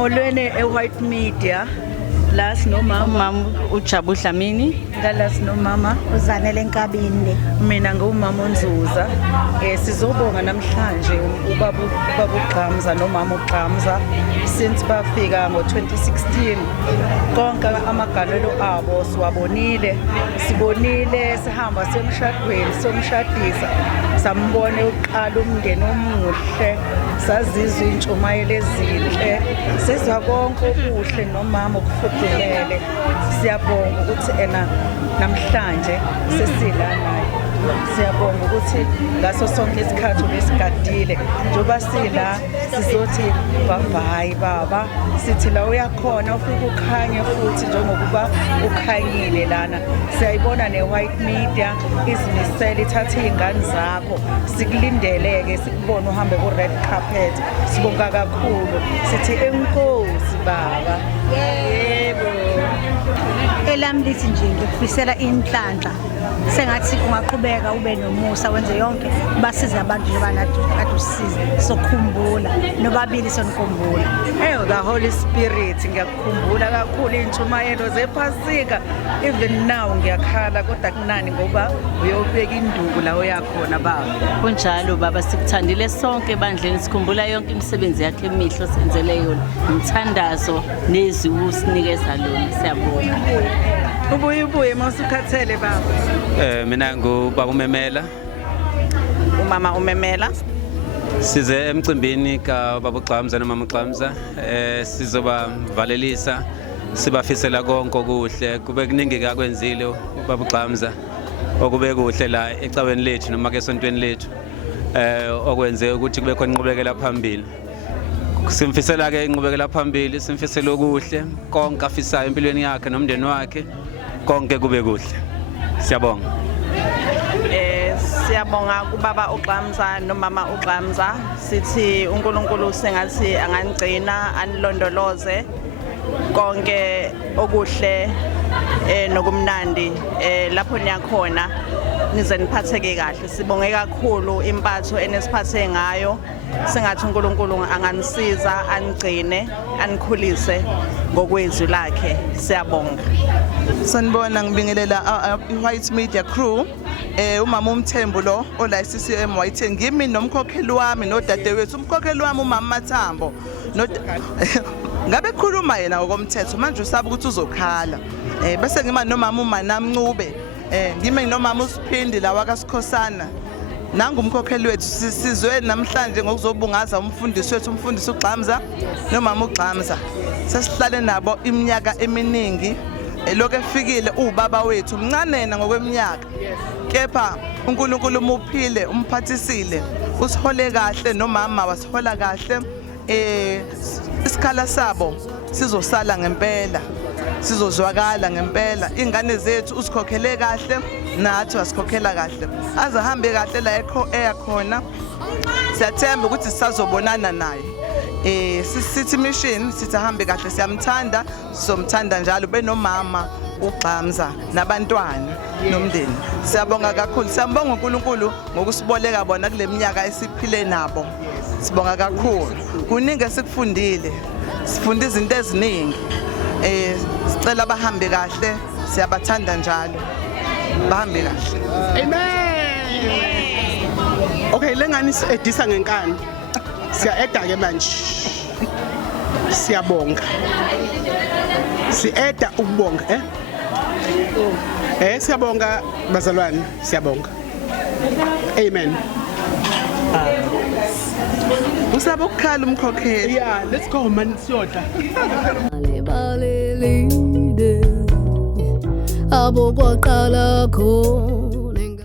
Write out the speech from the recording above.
Molweni e-White Media. La sinomama Umama uJabu Dlamini, ngala sinomama Uzanele Nkabinde. mina ngumama uNzuza. Sizobonga namhlanje ubaba uGqamza nomama uGqamza since bafika ngo-2016. Konke amagalelo abo siwabonile, sibonile sihamba semshadweni somshadisa, sambone uqala umndeni omuhle, sazizwa intshumayelo ezinhle, sizwa konke okuhle nomama okufudumele. Siyabonga ukuthi namhlanje sesila naye. Siyabonga ukuthi ngaso sonke isikhathi ubesigadile njoba sila sizothi bye baba, sithi la uyakhona ufike ukhanye futhi njengokuba ukhanyile lana. Siyayibona ne-White Media izimisele ithathe iy'ngane zakho, sikulindeleke sikubone uhambe ku-red carpet. Sibonga kakhulu, sithi enkosi baba. Yebo. Elami lithi nje ngikufisela inhlanhla sengathi ungaqhubeka ube nomusa wenze yonke basiza abantu njengoba nathi kade usisiza sokukhumbula nobabili sonikhumbula. The Holy Spirit ngiyakukhumbula kakhulu iy'ntshumayelo zephasika. Even now ngiyakhala kodwa kunani ngoba uyobeka induku la uyakhona baba. kunjalo baba, sikuthandile sonke ebandleni, sikhumbula yonke imisebenzi yakhe emihle osenzele yona, umthandazo nezwi usinikeza lona. Siyabonga. Ubuye masukhathele baba. Mina ngubaba uMemela. Umama uMemela. Size emcimbini kaBaba uGqamza nomama uGqamza, sizoba valelisa, sibafisela konke okuhle, kube kuningi kakwenzile uBaba uGqamza okube kuhle la ecaweni lethu noma ke esontweni lethu, okwenze ukuthi kube khona inqubekela phambili. Simfisela ke inqubekela phambili, simfisela okuhle konke afisayo empilweni yakhe nomndeni wakhe, konke kube kuhle. Siyabonga. Siyabonga kubaba uGqamza nomama uGqamza, sithi uNkulunkulu sengathi angangcina anilondoloze konke okuhle nokumnandi lapho niyakhona, nize niphatheke kahle. Sibonge kakhulu impatho enesiphathe ngayo, sengathi uNkulunkulu anganisiza anigcine anikhulise ngokwezwi lakhe. Siyabonga. Sanibona, ngibingelela i-White Media crew. Umama uMthembu lo ola CCM White, ngimi nomkhokheli wami nodadewethu. Umkhokheli wami umama Mathambo ngabe khuluma yena ngokomthetho manje usaba ukuthi uzokhala. Bese ngima nomama uManamncube, ngime nomama uSiphindi la wakaSikhosana. Nangu umkhokheli wethu, sizwe namhlanje ngokuzobungaza umfundisi wethu, umfundisi uGqamza nomama uGqamza. Sesihlale nabo iminyaka eminingi. Lokho efikile ubaba wethu mncanena ngokweminyaka, kepha uNkulunkulu umuphile umphathisile, usihole kahle nomama wasihola kahle. Isikhala sabo sizosala ngempela, sizozwakala ngempela. Ingane zethu usikhokhele kahle, nathi wasikhokhela kahle, azahambe kahle la eyakhona. Siyathemba ukuthi sisazobonana naye. Sithi mission sithi ahambe kahle, siyamthanda, somthanda njalo benomama uGqamza nabantwana nomndeni. Siyabonga kakhulu, siyabonga uNkulunkulu ngokusiboleka bona kule minyaka esiphile nabo. Sibonga kakhulu, kuningi esikufundile, sifunda izinto eziningi. Sicela bahambe kahle, siyabathanda njalo, bahambe kahle. Amen. Okay, lengani edisa ngenkani. Siya-eda ke manje. Siyabonga. Si-eda ukubonga, siyabonga bazalwane, siyabonga. Amen. Usaba ukukhala umkhokheli. Yeah, let's go man, siyodla. Balelide abo kwaqala kho